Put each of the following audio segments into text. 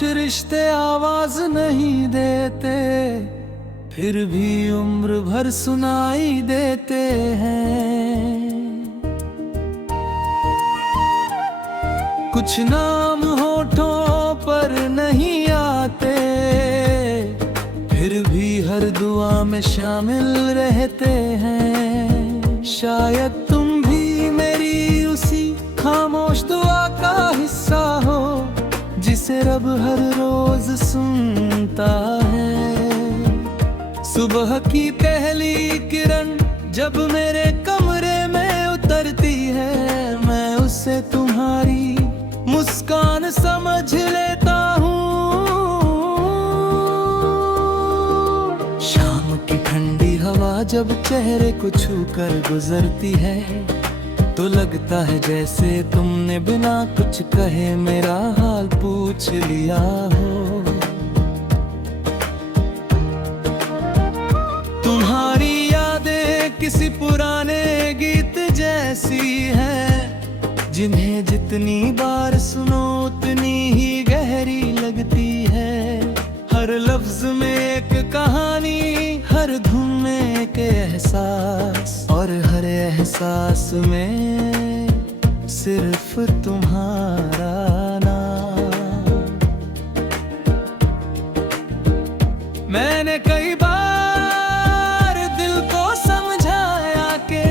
कुछ रिश्ते आवाज नहीं देते, फिर भी उम्र भर सुनाई देते हैं। कुछ नाम होठों पर नहीं आते, फिर भी हर दुआ में शामिल रहते हैं। शायद तुम भी मेरी उसी खामोश दुआ का हिस्सा हो, जिसे रब हर रोज सुनता है। सुबह की पहली किरण जब मेरे कमरे में उतरती है, मैं उसे तुम्हारी मुस्कान समझ लेता हूँ। शाम की ठंडी हवा जब चेहरे को छूकर गुजरती है, तो लगता है जैसे तुमने बिना कुछ कहे मेरा हाल पूछ लिया हो। तुम्हारी यादें किसी पुराने गीत जैसी हैं, जिन्हें जितनी बार सुनो उतनी ही गहरी लगती है। हर लफ्ज में एक कहानी, हर धुन में एक एहसास, और हर एहसास में सिर्फ तुम्हारा नाम। मैंने कई बार दिल को समझाया कि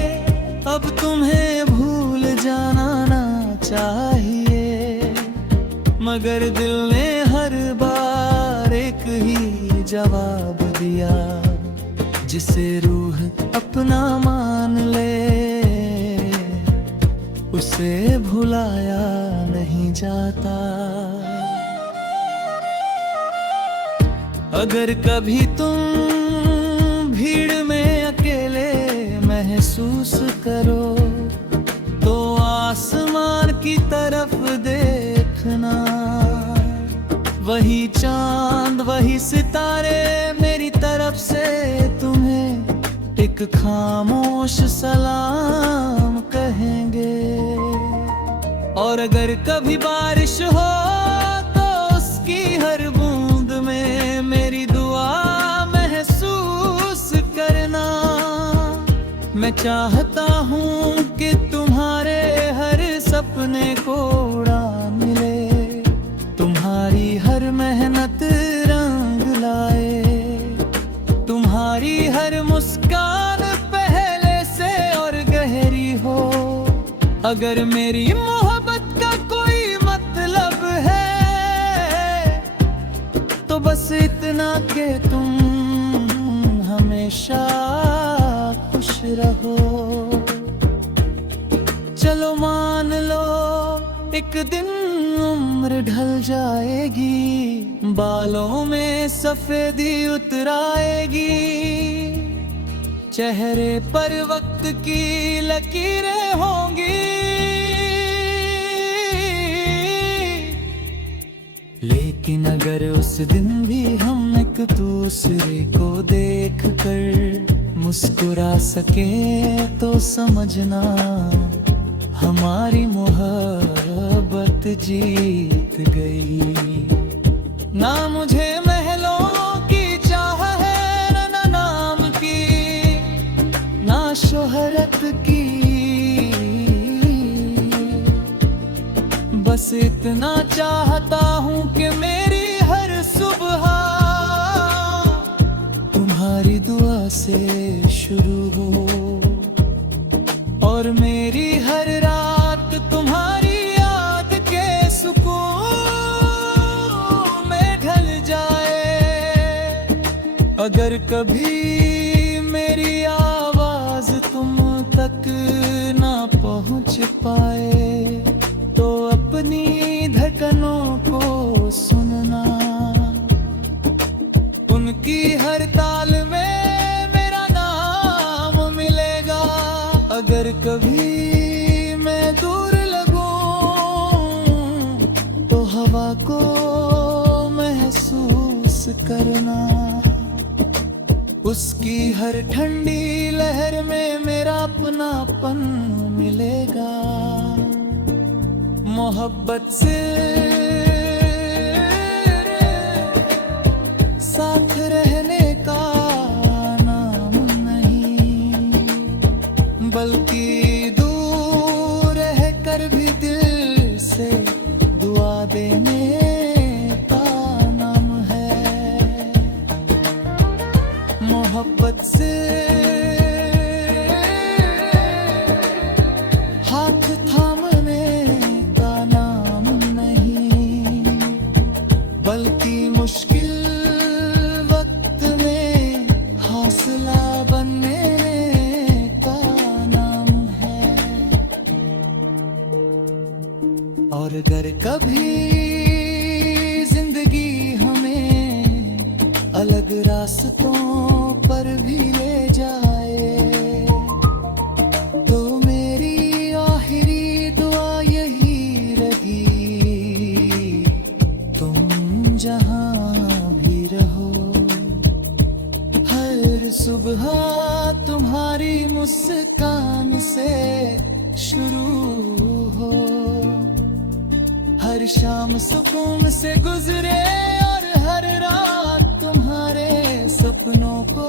अब तुम्हें भूल जाना ना चाहिए, मगर दिल ने हर बार एक ही जवाब दिया, जिसे रूह अपना मान ले उसे भुलाया नहीं जाता। अगर कभी तुम भीड़ में अकेले महसूस करो, तो आसमान की तरफ देखना। वही चांद वही सितारे मेरी तरफ से तुम्हें एक खामोश सलाम कहेंगे। और अगर कभी बारिश हो तो उसकी हर बूंद में मेरी दुआ महसूस करना। मैं चाहता हूँ कि तुम्हारे हर सपने को उड़ान मिले, तुम्हारी हर मेहनत रंग लाए, तुम्हारी हर मुस्कान पहले से और गहरी हो। अगर मेरी मोहब्बत का कोई मतलब है, तो बस इतना कि तुम हमेशा खुश रहो। चलो मान लो एक दिन उम्र ढल जाएगी, बालों में सफेदी उतर आएगी, चेहरे पर वक्त की लकीरें होंगी। लेकिन अगर उस दिन भी हम एक दूसरे को देख कर मुस्कुरा सके, तो समझना हमारी मोहब्बत जीत गई। ना मुझे महलों की चाह है, ना नाम की, ना शोहरत की, बस इतना चाहता हूँ कि मेरी हर सुबह तुम्हारी दुआ से शुरू हो, और मेरी हर रात तुम्हारी याद के सुकून में ढल जाए। अगर कभी मेरी आवाज तुम तक ना पहुंच पाए, तो अपनी धड़कनों को सुनना। उनकी हर ताल में मेरा नाम मिलेगा। अगर कभी मैं दूर लगूं, तो हवा को महसूस करना। उसकी हर ठंडी लहर में मेरा अपनापन मिलेगा। मोहब्बत से बल्कि दूर रह कर भी दिल से दुआ देने का नाम है। मोहब्बत से हाथ थामने का नाम नहीं, बल्कि मुश्किल वक्त में हौसला बनने का नाम है। और अगर कभी जिंदगी हमें अलग रास्तों पर भी ले जाए, तो मेरी आखिरी दुआ यही रही, तुम जहां भी रहो, हर सुबह तुम्हारी मुस्कान से शुरू हो, हर शाम सुकून से गुजरे और हर रात तुम्हारे सपनों को